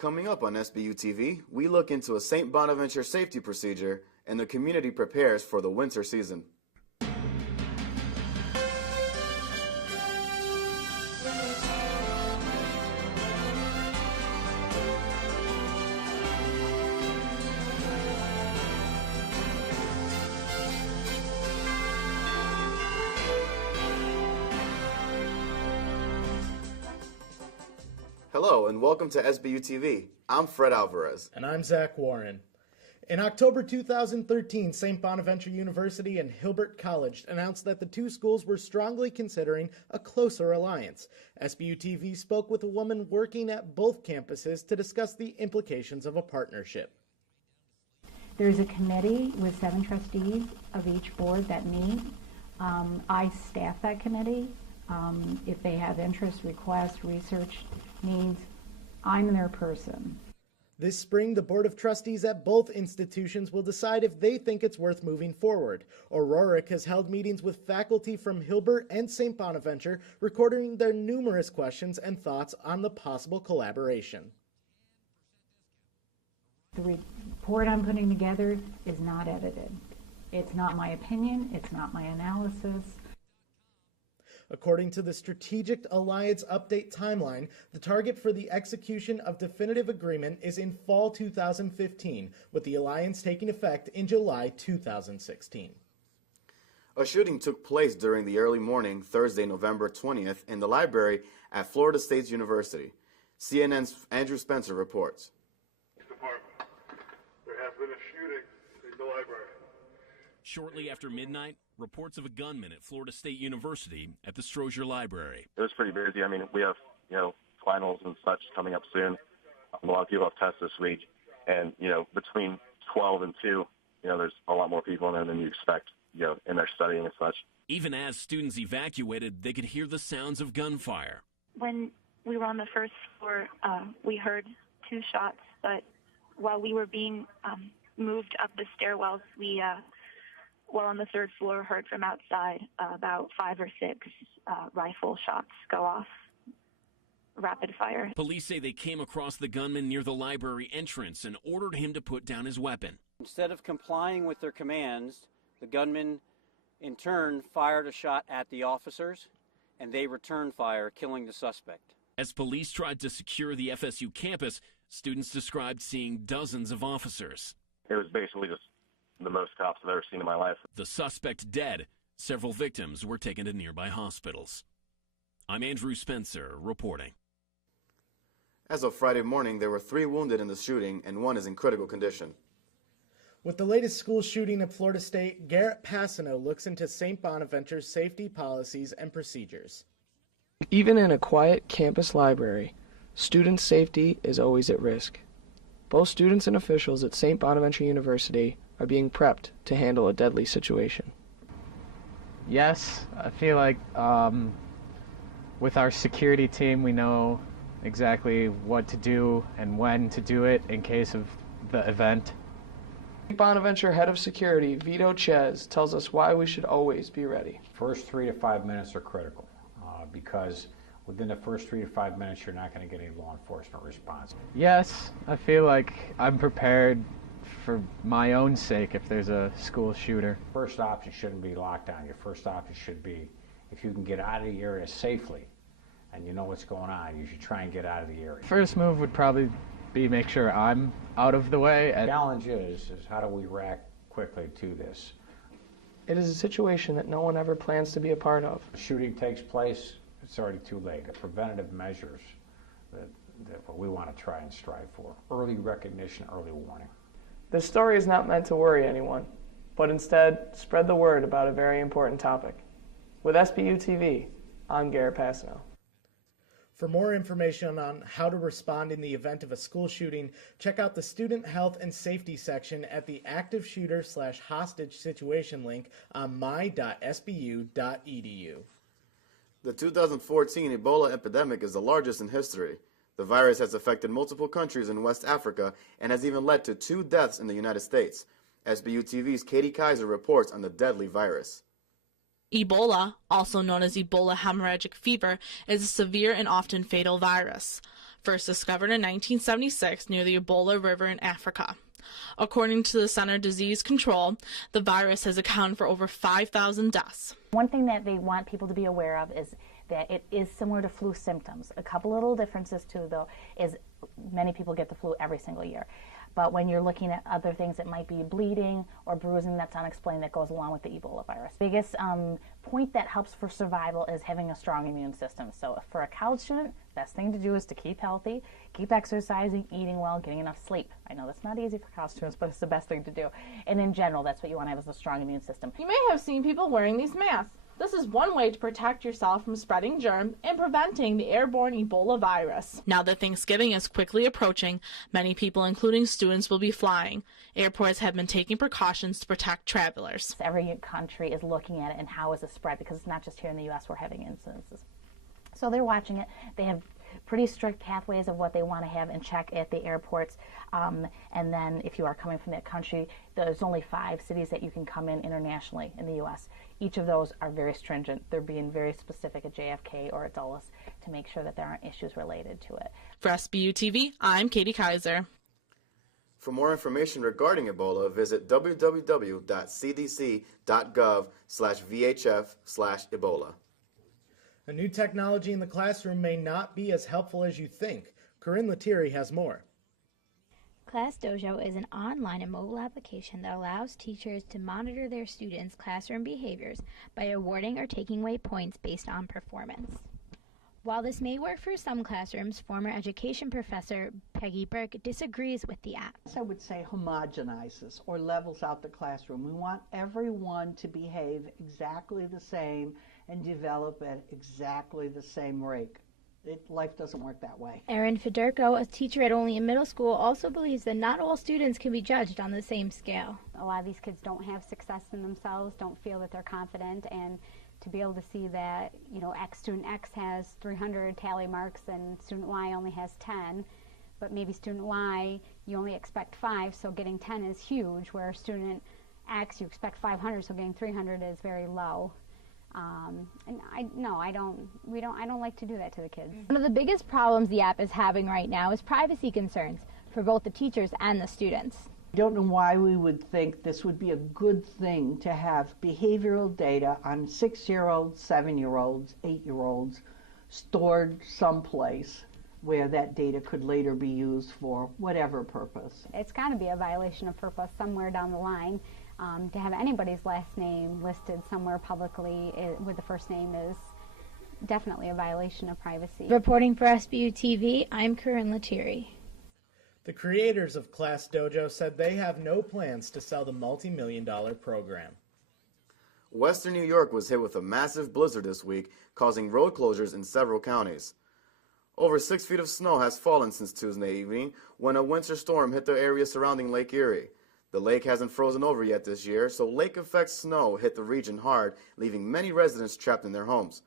Coming up on SBU TV, we look into a St. Bonaventure safety procedure and the community prepares for the winter season. Hello and welcome to SBU TV. I'm Fred Alvarez. And I'm Zach Warren. In October 2013, St. Bonaventure University and Hilbert College announced that the two schools were strongly considering a closer alliance. SBU TV spoke with a woman working at both campuses to discuss the implications of a partnership. There's a committee with 7 trustees of each board that meet. I staff that committee. If they have interest, requests, research needs, I'm their person. This spring, the Board of Trustees at both institutions will decide if they think it's worth moving forward. O'Rourke has held meetings with faculty from Hilbert and St. Bonaventure, recording their numerous questions and thoughts on the possible collaboration. The report I'm putting together is not edited. It's not my opinion, it's not my analysis. According to the Strategic Alliance Update timeline, the target for the execution of definitive agreement is in fall 2015, with the alliance taking effect in July 2016. A shooting took place during the early morning, Thursday, November 20th, in the library at Florida State University. CNN's Andrew Spencer reports. Department, there has been a shooting in the library. Shortly after midnight, reports of a gunman at Florida State University at the Strozier Library. It was pretty busy. I mean, we have, finals and such coming up soon. A lot of people have tests this week. And, between 12 and 2, there's a lot more people in there than you expect, in their studying and such. Even as students evacuated, they could hear the sounds of gunfire. When we were on the first floor, we heard 2 shots, but while we were being moved up the stairwells, we while on the 3rd floor, heard from outside about 5 or 6 rifle shots go off, rapid fire. Police say they came across the gunman near the library entrance and ordered him to put down his weapon. Instead of complying with their commands, the gunman in turn fired a shot at the officers, and they returned fire, killing the suspect. As police tried to secure the FSU campus, students described seeing dozens of officers. It was basically just the most cops I've ever seen in my life. The suspect dead. Several victims were taken to nearby hospitals. I'm Andrew Spencer reporting. As of Friday morning, there were 3 wounded in the shooting and 1 is in critical condition. With the latest school shooting at Florida State, Garrett Passano looks into St. Bonaventure's safety policies and procedures. Even in a quiet campus library, student safety is always at risk. Both students and officials at St. Bonaventure University are being prepped to handle a deadly situation. Yes, I feel like with our security team, we know exactly what to do and when to do it in case of the event. St. Bonaventure Head of Security, Vito Ches, tells us why we should always be ready. First 3 to 5 minutes are critical because within the first 3 to 5 minutes, you're not going to get any law enforcement response. Yes, I feel like I'm prepared for my own sake if there's a school shooter. First option shouldn't be lockdown. Your first option should be if you can get out of the area safely and you know what's going on, you should try and get out of the area. First move would probably be make sure I'm out of the way. The challenge is how do we react quickly to this? It is a situation that no one ever plans to be a part of. A shooting takes place, it's already too late. The preventative measures that we want to try and strive for. Early recognition, early warning. This story is not meant to worry anyone, but instead spread the word about a very important topic. With SBU TV, I'm Garrett Passano. For more information on how to respond in the event of a school shooting, check out the Student Health and Safety section at the Active Shooter/Hostage Situation link on my.sbu.edu. The 2014 Ebola epidemic is the largest in history. The virus has affected multiple countries in West Africa and has even led to 2 deaths in the United States. SBU TV's Katie Kaiser reports on the deadly virus. Ebola, also known as Ebola hemorrhagic fever, is a severe and often fatal virus. first discovered in 1976 near the Ebola River in Africa. According to the Center for Disease Control, the virus has accounted for over 5,000 deaths. One thing that they want people to be aware of is that it is similar to flu symptoms. A couple little differences too, though, is many people get the flu every single year. But when you're looking at other things, it might be bleeding or bruising that's unexplained that goes along with the Ebola virus. The biggest point that helps for survival is having a strong immune system. So for a college student, best thing to do is to keep healthy, keep exercising, eating well, getting enough sleep. I know that's not easy for college students, but it's the best thing to do. And in general, that's what you want to have, is a strong immune system. You may have seen people wearing these masks. This is one way to protect yourself from spreading germs and preventing the airborne Ebola virus. Now that Thanksgiving is quickly approaching, many people, including students, will be flying. Airports have been taking precautions to protect travelers. Every country is looking at it and how is it spread, because it's not just here in the U.S. we're having incidences. So they're watching it. They have pretty strict pathways of what they want to have and check at the airports. And then if you are coming from that country, there's only 5 cities that you can come in internationally in the U.S. Each of those are very stringent. They're being very specific at JFK or at Dulles to make sure that there aren't issues related to it. For SBU TV, I'm Katie Kaiser. For more information regarding Ebola, visit www.cdc.gov/VHF/Ebola. A new technology in the classroom may not be as helpful as you think. Corinne Lettieri has more. Class Dojo is an online and mobile application that allows teachers to monitor their students' classroom behaviors by awarding or taking away points based on performance. While this may work for some classrooms, former education professor Peggy Burke disagrees with the app. I would say homogenizes or levels out the classroom. We want everyone to behave exactly the same and develop at exactly the same rate. Life doesn't work that way. Erin Federico, a teacher at only a middle school, also believes that not all students can be judged on the same scale. A lot of these kids don't have success in themselves, don't feel that they're confident, and to be able to see that, you know, student X has 300 tally marks and student Y only has 10, but maybe student Y, you only expect 5, so getting 10 is huge, where student X, you expect 500, so getting 300 is very low. And I don't like to do that to the kids. One of the biggest problems the app is having right now is privacy concerns for both the teachers and the students. I don't know why we would think this would be a good thing to have behavioral data on 6-year-olds, 7-year-olds, 8-year-olds stored someplace where that data could later be used for whatever purpose. It's got to be a violation of purpose somewhere down the line. To have anybody's last name listed somewhere publicly with the first name is definitely a violation of privacy. Reporting for SBU TV, I'm Corinne Lettieri. The creators of Class Dojo said they have no plans to sell the multi-million-dollar program. Western New York was hit with a massive blizzard this week, causing road closures in several counties. Over 6 feet of snow has fallen since Tuesday evening when a winter storm hit the area surrounding Lake Erie. The lake hasn't frozen over yet this year, so lake-effect snow hit the region hard, leaving many residents trapped in their homes.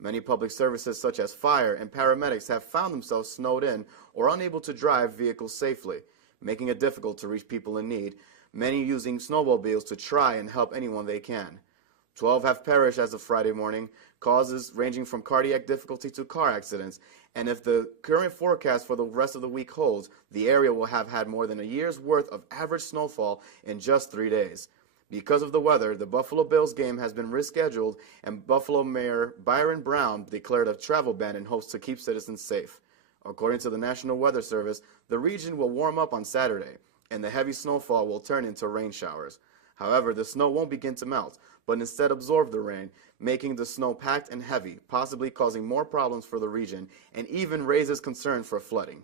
Many public services such as fire and paramedics have found themselves snowed in or unable to drive vehicles safely, making it difficult to reach people in need, many using snowmobiles to try and help anyone they can. 12 have perished as of Friday morning, causes ranging from cardiac difficulty to car accidents, and if the current forecast for the rest of the week holds, the area will have had more than a year's worth of average snowfall in just 3 days. Because of the weather, the Buffalo Bills game has been rescheduled, and Buffalo Mayor Byron Brown declared a travel ban in hopes to keep citizens safe. According to the National Weather Service, the region will warm up on Saturday, and the heavy snowfall will turn into rain showers. However, the snow won't begin to melt, but instead absorb the rain, making the snow packed and heavy, possibly causing more problems for the region, and even raises concern for flooding.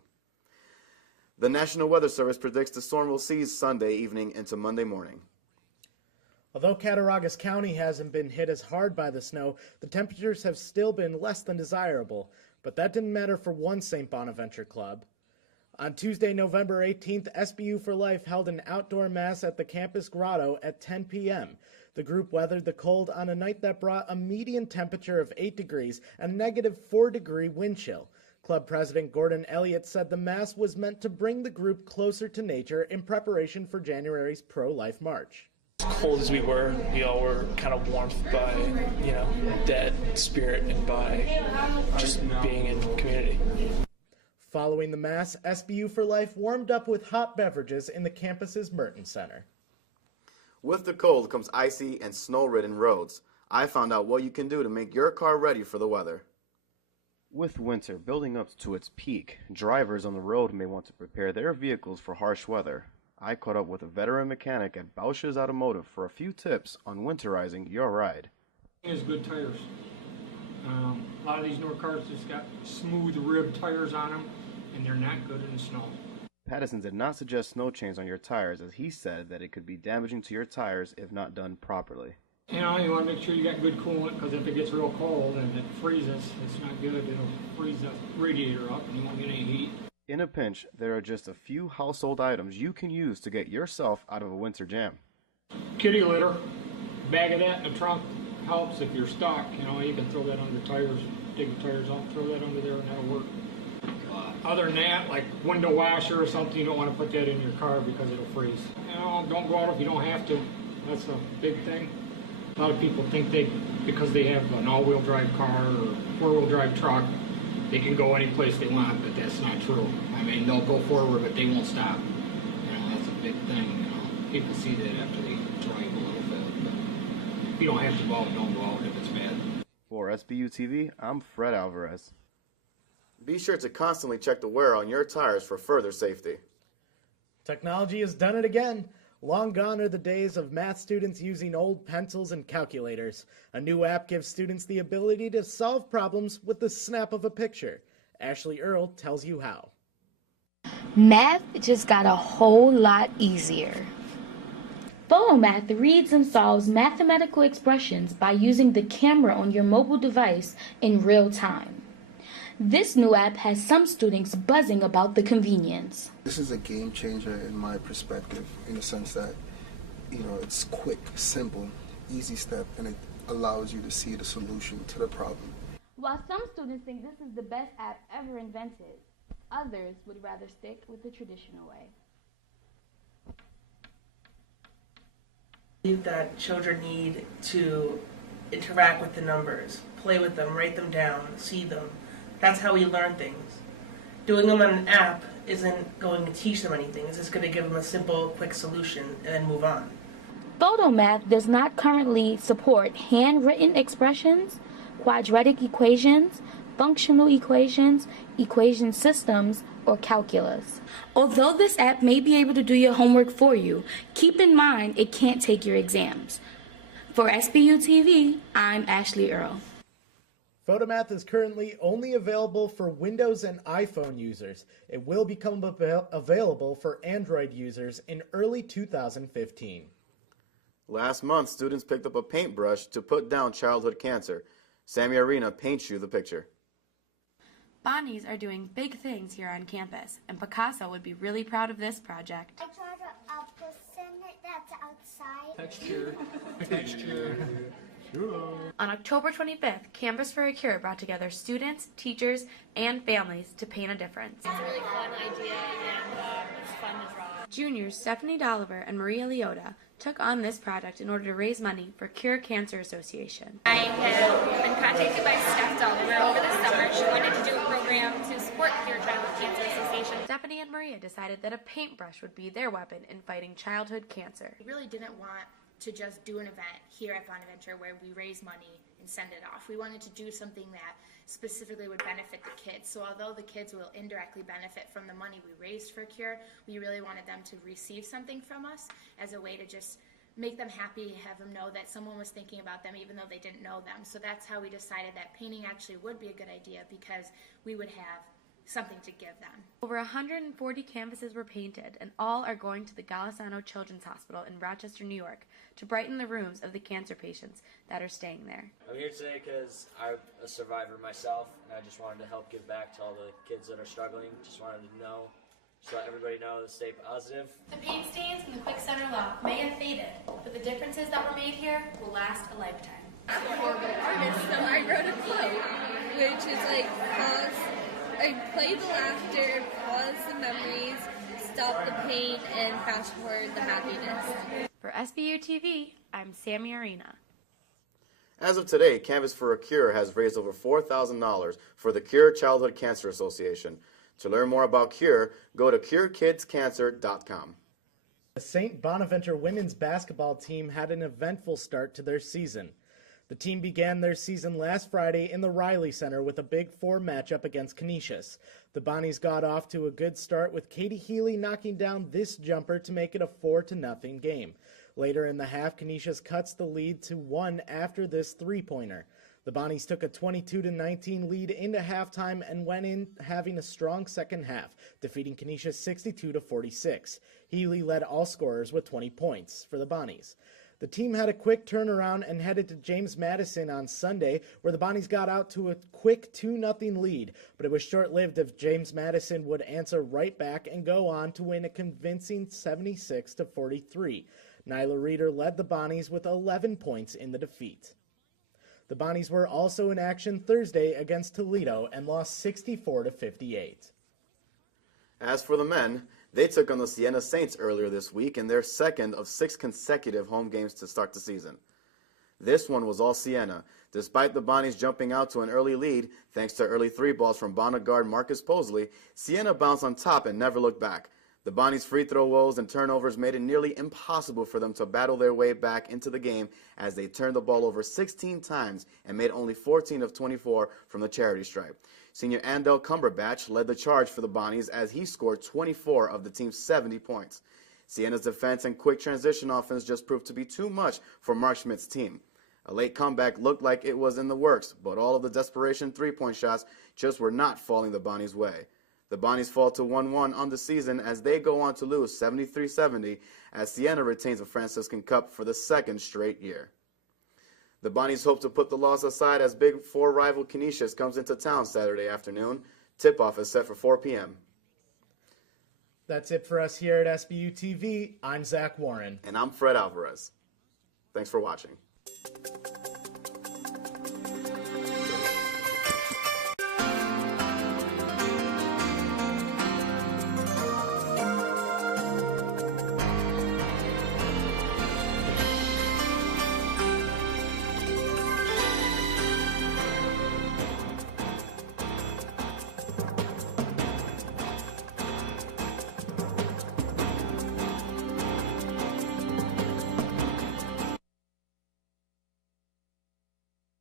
The National Weather Service predicts the storm will cease Sunday evening into Monday morning. Although Cattaraugus County hasn't been hit as hard by the snow, the temperatures have still been less than desirable, but that didn't matter for one St. Bonaventure club. On Tuesday, November 18th, SBU for Life held an outdoor mass at the campus grotto at 10 p.m. The group weathered the cold on a night that brought a median temperature of 8 degrees and a -4-degree wind chill. Club President Gordon Elliott said the mass was meant to bring the group closer to nature in preparation for January's pro-life march. As cold as we were, we all were kind of warmed by, that spirit and by just being in community. Following the Mass, SBU for Life warmed up with hot beverages in the campus's Merton Center. With the cold comes icy and snow-ridden roads. I found out what you can do to make your car ready for the weather. With winter building up to its peak, drivers on the road may want to prepare their vehicles for harsh weather. I caught up with a veteran mechanic at Bausch's Automotive for a few tips on winterizing your ride. Has good tires. A lot of these newer cars just got smooth rib tires on them, and they're not good in the snow. Pattison did not suggest snow chains on your tires, as he said that it could be damaging to your tires if not done properly. You know, you want to make sure you got good coolant, because if it gets real cold and it freezes, it's not good. It'll freeze the radiator up and you won't get any heat. In a pinch, there are just a few household items you can use to get yourself out of a winter jam. Kitty litter, bag of that in the trunk helps if you're stuck. You know, you can throw that under tires, dig the tires off, throw that under there, and that'll work. Other than that, like window washer or something, you don't want to put that in your car because it'll freeze. You know, don't go out if you don't have to. That's a big thing. A lot of people think because they have an all-wheel drive car or four-wheel drive truck, they can go any place they want, but that's not true. I mean, they'll go forward, but they won't stop. You know, that's a big thing. You know, people see that after they drive a little bit. But if you don't have to go out, don't go out if it's bad. For SBU TV, I'm Fred Alvarez. Be sure to constantly check the wear on your tires for further safety. Technology has done it again. Long gone are the days of math students using old pencils and calculators. A new app gives students the ability to solve problems with the snap of a picture. Ashley Earl tells you how. Math just got a whole lot easier. PhotoMath reads and solves mathematical expressions by using the camera on your mobile device in real time. This new app has some students buzzing about the convenience. This is a game changer in my perspective, in the sense that, you know, it's quick, simple, easy step, and it allows you to see the solution to the problem. While some students think this is the best app ever invented, others would rather stick with the traditional way. I believe that children need to interact with the numbers, play with them, write them down, see them. That's how we learn things. Doing them on an app isn't going to teach them anything. It's just going to give them a simple, quick solution and then move on. PhotoMath does not currently support handwritten expressions, quadratic equations, functional equations, equation systems, or calculus. Although this app may be able to do your homework for you, keep in mind it can't take your exams. For SBU TV, I'm Ashley Earl. PhotoMath is currently only available for Windows and iPhone users. It will become available for Android users in early 2015. Last month, students picked up a paintbrush to put down childhood cancer. Sammy Arena paints you the picture. Bonnies are doing big things here on campus, and Picasso would be really proud of this project. I tried a percentage that's outside. Texture. On October 25th, Campus for a Cure brought together students, teachers, and families to paint a difference. It's a really fun idea, and it's fun to draw. Juniors Stephanie Dolliver and Maria Leota took on this project in order to raise money for Cure Cancer Association. I have been contacted by Steph Dolliver over the summer. She wanted to do a program to support Cure Childhood Cancer Association. Stephanie and Maria decided that a paintbrush would be their weapon in fighting childhood cancer. We really didn't want to just do an event here at Bonaventure where we raise money and send it off. We wanted to do something that specifically would benefit the kids. So although the kids will indirectly benefit from the money we raised for Cure, we really wanted them to receive something from us as a way to just make them happy, have them know that someone was thinking about them even though they didn't know them. So that's how we decided that painting actually would be a good idea, because we would have something to give them. Over 140 canvases were painted, and all are going to the Golisano Children's Hospital in Rochester, New York, to brighten the rooms of the cancer patients that are staying there. I'm here today because I'm a survivor myself, and I just wanted to help give back to all the kids that are struggling. Just wanted to know, just let everybody know to stay positive. The paint stains in the quick center lock may have faded, but the differences that were made here will last a lifetime. I'm a horrible artist, so I wrote a quote, which is like, I play the laughter, pause the memories, stop the pain, and fast forward the happiness. For SBU TV, I'm Sammy Arena. As of today, Canvas for a Cure has raised over $4,000 for the Cure Childhood Cancer Association. To learn more about Cure, go to curekidscancer.com. The St. Bonaventure women's basketball team had an eventful start to their season. The team began their season last Friday in the Riley Center with a Big Four matchup against Canisius. The Bonnies got off to a good start with Katie Healy knocking down this jumper to make it a 4-0 game. Later in the half, Canisius cuts the lead to 1 after this three-pointer. The Bonnies took a 22-19 lead into halftime and went in having a strong second half, defeating Canisius 62-46. Healy led all scorers with 20 points for the Bonnies. The team had a quick turnaround and headed to James Madison on Sunday, where the Bonnies got out to a quick 2-0 lead, but it was short-lived as James Madison would answer right back and go on to win a convincing 76-43. Nyla Reeder led the Bonnies with 11 points in the defeat. The Bonnies were also in action Thursday against Toledo and lost 64-58. As for the men, they took on the Sienna Saints earlier this week in their second of 6 consecutive home games to start the season. This one was all Sienna. Despite the Bonnies jumping out to an early lead, thanks to early 3 balls from Bonner guard Marcus Posley, Sienna bounced on top and never looked back. The Bonnies' free throw woes and turnovers made it nearly impossible for them to battle their way back into the game as they turned the ball over 16 times and made only 14 of 24 from the charity stripe. Senior Andel Cumberbatch led the charge for the Bonnies as he scored 24 of the team's 70 points. Sienna's defense and quick transition offense just proved to be too much for Mark Schmidt's team. A late comeback looked like it was in the works, but all of the desperation three-point shots just were not falling the Bonnies' way. The Bonnies fall to 1-1 on the season as they go on to lose 73-70 as Sienna retains a Franciscan Cup for the second straight year. The Bonnies hope to put the loss aside as Big Four rival Canisius comes into town Saturday afternoon. Tip-off is set for 4 p.m. That's it for us here at SBU TV. I'm Zach Warren. And I'm Fred Alvarez. Thanks for watching.